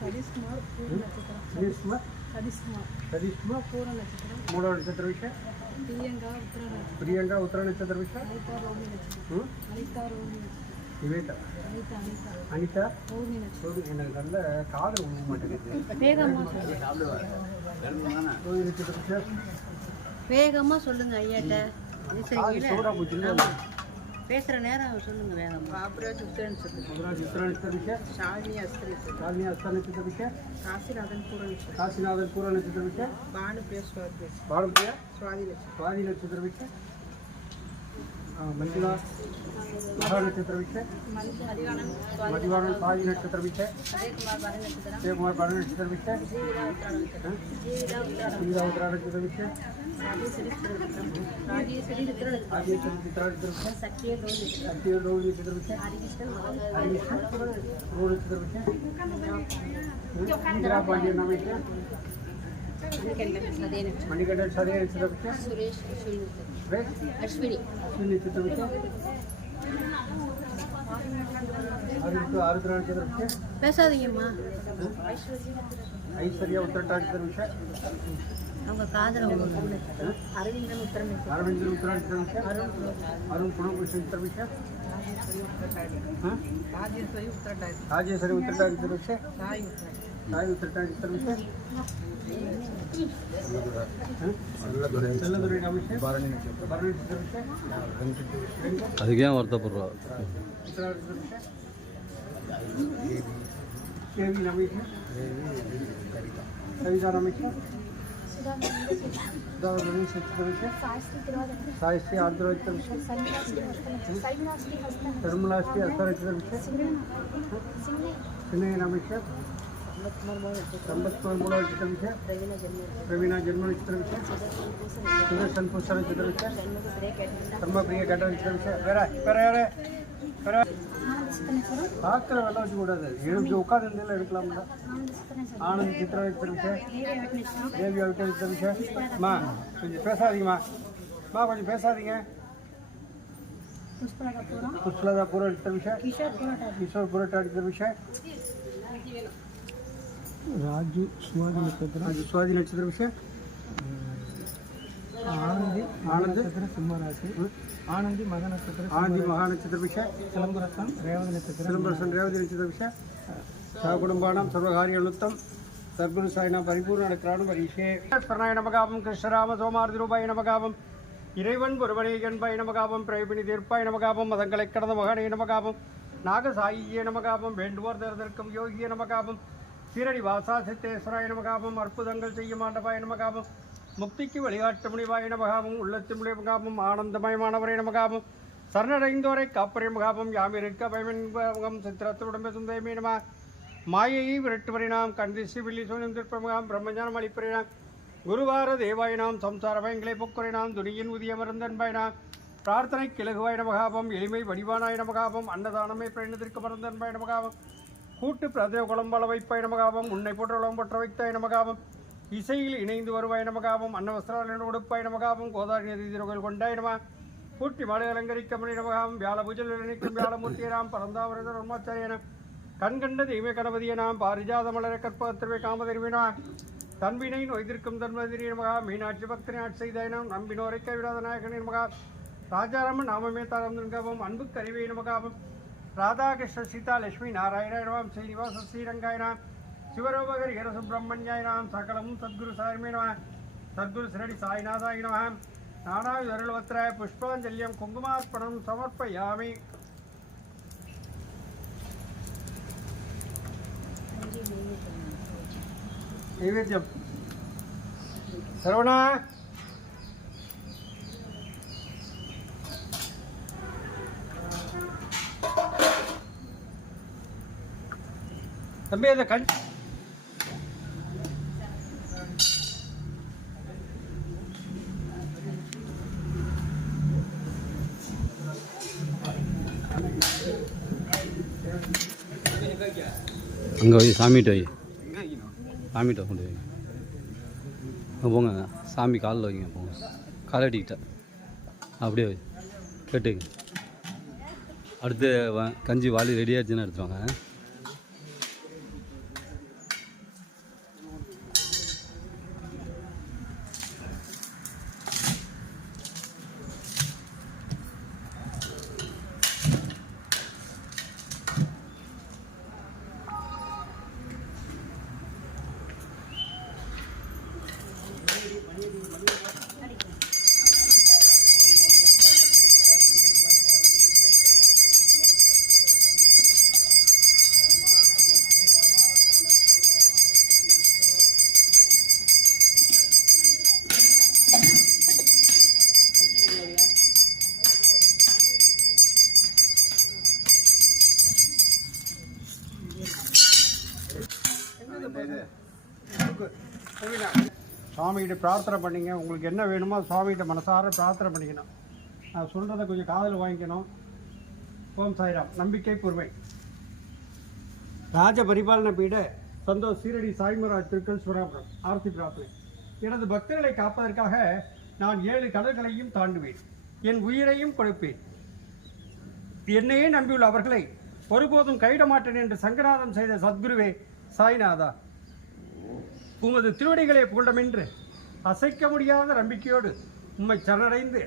சதீஷ்குமார் பூர நட்சத்திரம் மூல நட்சத்திர விஷயம் பிரியங்கா உத்தர நட்சத்திர விஷயம் அனிதா நிவேதா அனிதா எனக்கு நல்ல காதல் உணவு மாட்டேங்குது வேகமாக சொல்லுங்க ஐயாட்ட சோடா பூச்சி பேசுகிற நேரம் சொல்லுங்க வேகமாக பாபுராஜ் உத்தரன் விஷயம் ஷாலினி அஸ்தா நட்சத்திர விஷயம் காசிநாதன் பூர நட்சத்திர விஷயம் பானுப்பிரியா சுவாதி நட்சத்திர விஷயம் मंजुला महा नक्षत्र विषय मधुवानंद स्वाதி नक्षत्र विषय जय कुमार बारण नक्षत्र विषय जीरा उत्तरा नक्षत्र विषय राजेश्वरी चित्रा नक्षत्र विषय सत्य रोल नक्षत्र विषय हरिकृष्ण रोल नक्षत्र विषय इंदिरा पांडे नाम विषय मणिकंठ सदे नक्षत्र विषय सुरेश अश्विनी नक्षत्र विषय आरुद्रा नक्षत्र विषय பேசாதீங்கம்மா ஐஸ்வர்யா உத்திரட்டா நட்சத்திர விஷயம் அவங்க காதல அரவிந்தன் உத்தர நட்சத்திர விஷயம் அருண் குணகுஷ நட்சத்திர விஷயம் ராஜேஸ்வரி உத்திரட்டா நட்சத்திர விஷயம் சாய் உத்திரட்டா நட்சத்திர விஷயம் செல்லதுரை ரமேஷ் பரணி நட்சத்திர விஷயம் அதுக்கு ஏன் வருத்தப்படுறா கேவி ரமேஷ் கவிதா ரமேஷ் सुधा रमेश नक्षत्र विषय सायश्री आर्द्र नक्षत्र विषय धर्मलाष्टी हस्त नक्षत्र विषय सिन्नय रमेश संबत मूल नक्षत्र विषय प्रवीणा जन्म नक्षत्र विषय सुदर्शन पुष्कर नक्षत्र विषय धर्मप्रिय घट नक्षत्र विषय பார்க்குற வெள்ள வச்சுக்கூடாது எழுந்து உட்காந்துருந்தாலும் எடுக்கலாம்ல ஆனந்த் சித்ரா நட்சத்திர விஷயம் தேவி அவிட்ட நட்சத்திர விஷயம் அம்மா கொஞ்சம் பேசாதீங்கம்மா கொஞ்சம் பேசாதீங்க पुष्पलता पूरा नक्षत्र विषय किशोर पूरा नक्षत्र विषय राजू स्वाதி नक्षत्र विषय आनंद सिंह राशि आनंदी महा नक्षत्र विषय सिलंबरसन रेवती नक्षत्र विषय सहकुटुंबानां सर्वकार्यानुत्तम सद्गुरु साईनाम परिपूर्ण अनुग्रहण वरीशे शरणाय नमः कृष्णराम सोमार्तिरूपाय नमः இறைவன் ஒருவனே என்பாய் நமகாபம் பிரயோபினி தீர்ப்பாய் நமகாபம் மதங்களை கடந்த மகனே நமகாபம் நாகசாயியே நமகாபம் வேண்டுவோர் தருதற்கும் யோகிய நமகாபம் சீரடி வாசா சித்தேஸ்வராய நமகாபம் அற்புதங்கள் செய்ய மாண்டபாய் நமகாபம் முக்திக்கு வழிகாட்டு முனிவாய நமகாபம் உள்ளத்தினுடைய முகாபம் ஆனந்தமயமானவரே நமகாபம் சரணடைந்தோரை காப்பரே முகாபம் யாமிருக்க பயமின்பகம் சித்திரத்துடன் சுந்தேமி நம மாயையை விரட்டுவரை நாம் கண்டிசி வில்லி சூன்யம் திருப்பமுகாம் பிரம்மஞானம் அளிப்பரை நாம் குருவார தேவாய நாம் சம்சார பயங்களை போக்குறை நாம் துணியின் உதிய மருந்தன்பாய் நாம் பிரார்த்தனை கிழகுவாய் நமகாபம் எளிமை வடிவானாய் நமகாபம் அன்னதானமே பிரயணத்திற்கு மருந்தன்பாய் நமகாபம் கூட்டு பிரதேவ குளம்பல வைப்பாய் நமகாபம் உன்னை போன்ற உளம் போற்ற வைத்தாய் நமகாபம் இசையில் இணைந்து வருவாய் நமகாபம் அன்னவஸ்திர உடுப்பாய் நமகாபம் கோதாரி நதி திருகோயில் கொண்டாய் நம கூட்டி மாலை அலங்கரிக்க மணி நமகாபம் வியாழ பூஜல் நினைக்கும் வியாழமூர்த்தியை நாம் பரந்தாவரத பிரம்மாச்சாரியன கண்கண்ட தெய்வ கணபதியை நாம் பாரிஜாத மலர கற்பகத்திற்வே காமதெருவினா தன்வினை நொய்திருக்கும் தன்மதிரி நமகா மீனாட்சி பக்தனை ஆட்சி செய்தாயினம் நம்பினோரை கைவிடாத நாயகனின் மகா ராஜாராமன் நாமமே தாரம் துர்காபம் அன்பு கருவை நமகாபம் ராதாகிருஷ்ண சீதா லட்சுமி நாராயணாம் ஸ்ரீனிவாச ஸ்ரீரங்காயனாம் சிவரோபகர் ஹர சுப்பிரமணியாயினாம் சகலமும் சத்குரு சாயமே நம சத்குரு சிரடி சாய்நாதாய நம நானாவி அருள்வத்திர புஷ்பாஞ்சல்யம் குங்குமார்ப்பணம் சமர்ப்பயாமி नैवेद्यम सर्वणा तंबी कण அங்கே வை சாமிகிட்ட வை சாமிகிட்ட கொண்டு வைங்க போங்க சாமி காலில் வைங்க போங்க காலடிக்கிட்ட அப்படியே வை கேட்டுங்க அடுத்து கஞ்சி வாளி ரெடி ஆச்சுன்னு எடுத்துவாங்க சுவாமிகிட்ட பிரார்த்தனை பண்ணிங்க. உங்களுக்கு என்ன வேணுமோ சுவாமிகிட்ட மனசார பிரார்த்தனை பண்ணிக்கணும். நான் சொல்கிறத கொஞ்சம் காதில் வாங்கிக்கணும். ஓம் சாய்ராம். நம்பிக்கை பொறுமை. ராஜ பரிபாலன பீட சந்தோஷ் சீரடி சாய்மராஜ் திருக்கல் சுவராபுரம். ஆர்த்தி பிரார்த்தனை. எனது பக்தர்களை காப்பதற்காக நான் 7 கடல்களையும் தாண்டுவேன். என் உயிரையும் கொடுப்பேன். என்னையே நம்பியுள்ள அவர்களை ஒருபோதும் கைவிட மாட்டேன் என்று சங்கநாதம் செய்த சத்குருவே சாய்நாதா, உமது திருவடிகளை புகழமென்று அசைக்க முடியாத நம்பிக்கையோடு உம்மை சரணடைந்து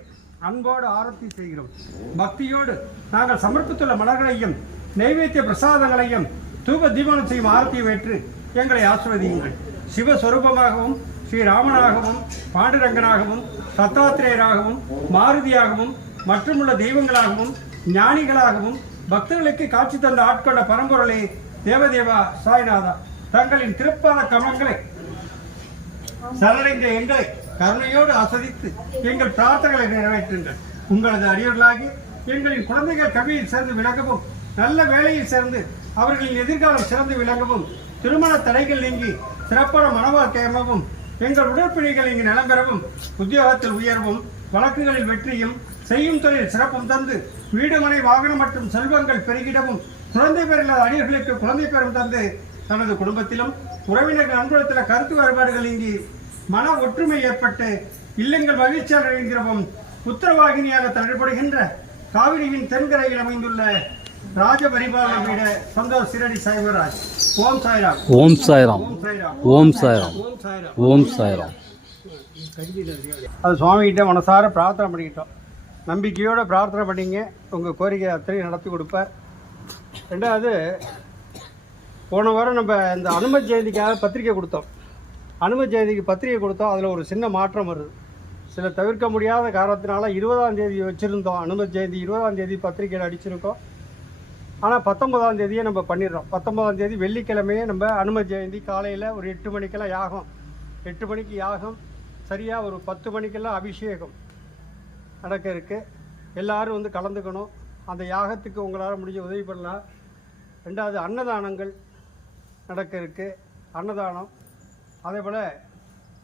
அன்போடு ஆரத்தி செய்கிறோம். பக்தியோடு நாங்கள் சமர்ப்பித்துள்ள மலர்களையும் நைவேத்திய பிரசாதங்களையும் தூப தீபனம் செய்யும் ஆரத்தியை ஏற்று எங்களை ஆசிர்வதியுங்கள். சிவஸ்வரூபமாகவும் ஸ்ரீராமனாகவும் பாண்டுரங்கனாகவும் தத்தாத்திரேயராகவும் மாருதியாகவும் மற்றுமுள்ள தெய்வங்களாகவும் ஞானிகளாகவும் பக்தர்களுக்கு காட்சி தந்த ஆட்கொண்ட பரம்பொருளே தேவதேவா சாய்நாதா, தங்களின் திருப்பாத கமலங்களை சரணடைந்த எங்களை கருணையோடு ஆஸ்வதித்து எங்கள் பிரார்த்தனைகளை நிறைவேற்றுங்கள். உங்களது அடியவர்களாகி எங்களின் குழந்தைகள் கவியில் சேர்ந்து விளங்கவும், நல்ல வேலையில் சேர்ந்து அவர்களின் எதிர்காலம் சிறந்து விளங்கவும், திருமண தடைகள் நீங்கி சிறப்பான மனவாழ்க்கை அமைவும், எங்கள் உடற்பிணிகள் இங்கு நலம் பெறவும், உத்தியோகத்தில் உயர்வும், வழக்குகளில் வெற்றியும், செய்யும் தொழில் சிறப்பும் தந்து வீடுமனை வாகனம் மற்றும் செல்வங்கள் பெருகிடவும், குழந்தை பெறில்லாத அடியர்களுக்கு குழந்தை பெறும் தந்து தனது குடும்பத்திலும் உறவினர்கள் அன்புலத்தில் கருத்து வேறுபாடுகள் நீங்கி மன ஒற்றுமை ஏற்பட்டு இல்லங்கள் மகிழ்ச்சியாக அடைகிறவும், உத்தரவாகினியாக தடைபடுகின்ற காவிரியின் தென்கரையில் அமைந்துள்ள ராஜ பரிபாலன பீட சந்தோஷ் சீரடி சாய்மராஜ். ஓம் சாய்ராம். ஓம் சாய்ராம். ஓம் சாய்ராம். ஓம் சாய்ராம். அது சுவாமிகிட்ட மனசார பிரார்த்தனை பண்ணிக்கிட்டோம். நம்பிக்கையோடு பிரார்த்தனை பண்ணிங்க. உங்கள் கோரிக்கை அத்தனையும் நடத்தி கொடுப்பார். ரெண்டாவது, போன வாரம் நம்ம இந்த அனுமதி ஜெயந்திக்காக பத்திரிக்கை கொடுத்தோம். அனுமதி ஜெயந்திக்கு பத்திரிக்கை கொடுத்தோம். அதில் ஒரு சின்ன மாற்றம் வருது. சில தவிர்க்க முடியாத காரணத்தினால 20ஆம் தேதி வச்சுருந்தோம். அனுமதி ஜெயந்தி 20ஆம் தேதி பத்திரிக்கையில் அடிச்சிருக்கோம். ஆனால் 19ஆம் தேதியே நம்ம பண்ணிடுறோம். 19ஆம் தேதி வெள்ளிக்கிழமையே நம்ம அனுமதி ஜெயந்தி காலையில் ஒரு 8 மணிக்கெல்லாம் யாகம், 8 மணிக்கு யாகம், சரியாக ஒரு 10 மணிக்கெல்லாம் அபிஷேகம் நடக்க இருக்குது. எல்லோரும் வந்து கலந்துக்கணும். அந்த யாகத்துக்கு உங்களால் முடிஞ்ச உதவி பண்ணலாம். ரெண்டாவது, அன்னதானங்கள் நடக்க இருக்குது. அன்னதானம், அதே போல்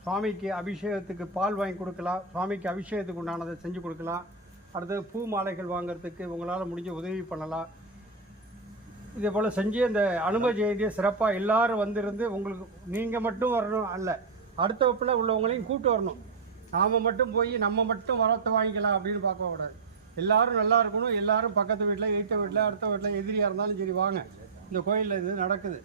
சுவாமிக்கு அபிஷேகத்துக்கு பால் வாங்கி கொடுக்கலாம். சுவாமிக்கு அபிஷேகத்துக்கு உண்டானதை செஞ்சு கொடுக்கலாம். அடுத்தது பூ மாலைகள் வாங்கிறதுக்கு உங்களால் முடிஞ்ச உதவி பண்ணலாம். இதே போல் செஞ்சு இந்த அனுமதி ஜெயந்தியை சிறப்பாக எல்லோரும் வந்திருந்து, உங்களுக்கு நீங்கள் மட்டும் வரணும் அல்ல, அடுத்த வகுப்பில் உள்ளவங்களையும் கூப்பிட்டு வரணும். நாம் மட்டும் போய் நம்ம மட்டும் வரத்தை வாங்கிக்கலாம் அப்படின்னு பார்க்கக்கூடாது. எல்லோரும் நல்லா இருக்கணும். எல்லோரும் பக்கத்து வீட்டில், எய்த்த வீட்டில், அடுத்த வீட்டில் எதிரியாக இருந்தாலும் சரி வாங்க, இந்த கோயிலில் இது நடக்குது,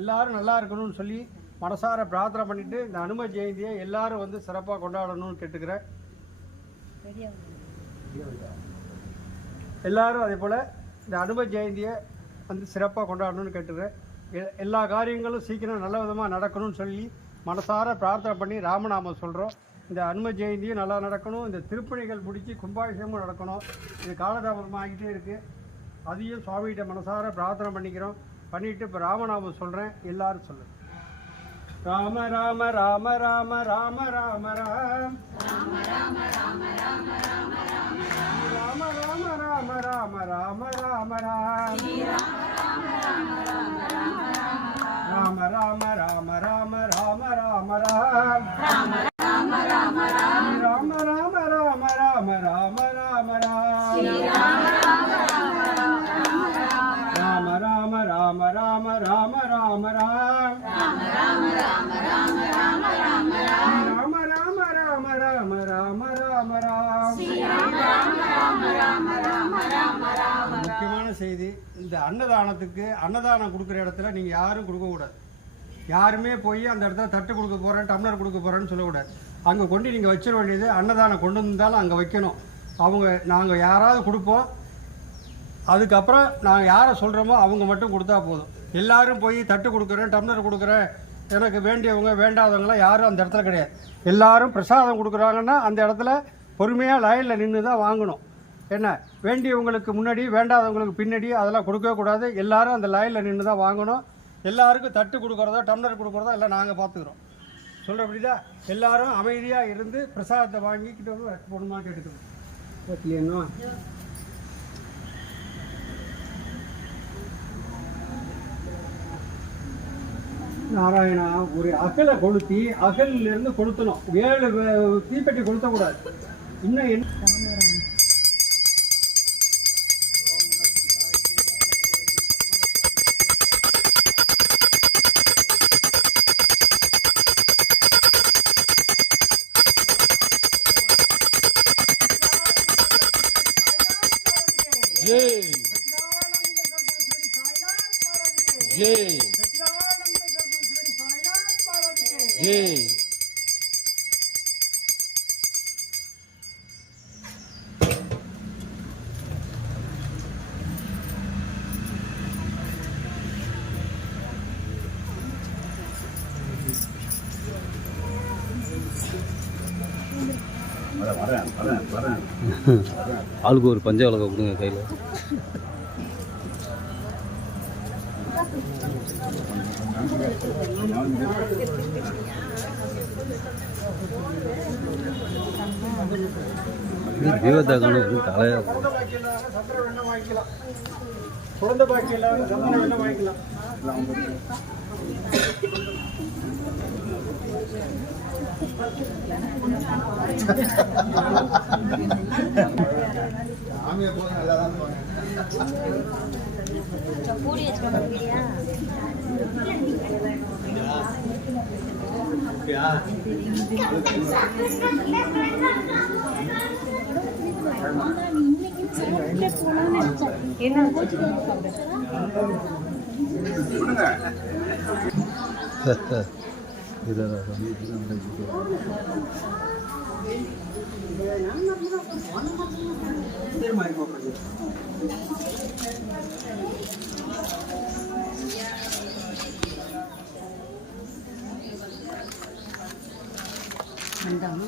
எல்லோரும் நல்லா இருக்கணும்னு சொல்லி மனசார பிரார்த்தனை பண்ணிவிட்டு இந்த அனுமதி ஜெயந்தியை எல்லோரும் வந்து சிறப்பாக கொண்டாடணும்னு கேட்டுக்கிறேன். எல்லோரும் அதே போல் இந்த அனுமதி ஜெயந்தியை வந்து சிறப்பாக கொண்டாடணும்னு கேட்டுக்கிறேன். எல்லா காரியங்களும் சீக்கிரம் நல்ல விதமாக நடக்கணும்னு சொல்லி மனசார பிரார்த்தனை பண்ணி ராமநாமம் சொல்கிறோம். இந்த அனுமதி ஜெயந்தியும் நல்லா நடக்கணும். இந்த திருப்பணிகள் முடித்து கும்பாபிஷேகமும் நடக்கணும். இது காலதாமதமாக ஆகிட்டே இருக்குது. அதையும் சுவாமிகிட்ட மனசார பிரார்த்தனை பண்ணிக்கிறோம். பண்ணிவிட்டு இப்போ ராமநாமம் சொல்கிறேன். எல்லாரும் சொல்லுங்கள். ராம ராம ராம ராம ராம ராம ராம் ராம ராம ராம ராம ராம ராம ராம ராம ராம ராம ராம ராம் ராம ராம ராம ராம ராம ராம ராம் ராம ராம ராம ராம ராம ராம ராம ராம ராம ராம ராம ராம ராம ராம ராம ராம் ராம ராம ராம ராம ராம ராம ராம ராம ராம ராம ராம ராம ராம். முக்கியமான செய்தி, இந்த அன்னதானத்துக்கு அன்னதானம் கொடுக்குற இடத்துல நீங்கள் யாரும் கொடுக்கக்கூடாது. யாருமே போய் அந்த இடத்துல தட்டு கொடுக்க போகிறேன், டம்ளர் கொடுக்க போகிறேன்னு சொல்லக்கூடாது. அங்கே கொண்டு நீங்கள் வச்சிட வேண்டியது. அன்னதானம் கொண்டு வந்தாலும் அங்கே வைக்கணும். நாங்கள் யாராவது கொடுப்போம். அதுக்கப்புறம் நாங்கள் யாரை சொல்கிறோமோ அவங்க மட்டும் கொடுத்தா போதும். எல்லோரும் போய் தட்டு கொடுக்குறேன், டம்ளர் கொடுக்குறேன், எனக்கு வேண்டியவங்க வேண்டாதவங்களாம் யாரும் அந்த இடத்துல கிடையாது. எல்லோரும் பிரசாதம் கொடுக்குறாங்கன்னா அந்த இடத்துல பொறுமையாக லைனில் நின்று தான் வாங்கணும். என்ன, வேண்டியவங்களுக்கு முன்னாடி வேண்டாதவங்களுக்கு பின்னாடி அதெல்லாம் கொடுக்கவே கூடாது. எல்லோரும் அந்த லைனில் நின்று தான் வாங்கணும். எல்லாருக்கும் தட்டு கொடுக்குறதோ டம்ளர் கொடுக்குறதோ எல்லாம் நாங்கள் பார்த்துக்குறோம். சொல்கிறபடிதா எல்லோரும் அமைதியாக இருந்து பிரசாதத்தை வாங்கிக்கிட்டு வந்து போகணுமா கேட்டுக்கணும். ஓகேங்களா? நாராயணா, ஒரு அகலை கொளுத்தி அகலிலிருந்து கொளுத்தணும். 7 தீப்பெட்டி கொளுத்தக்கூடாது. இன்னும் என்ன ஜெய் ஜெய் ஜெய். ஆளுக்கு ஒரு பஞ்ச விளக்க கொடுங்க கையில். தீபத்தை காணும் தலையா. குழந்தை பாக்கி எல்லாரும் சந்தன வெள்ளம் வாங்கிக்கலாம். வந்தாங்க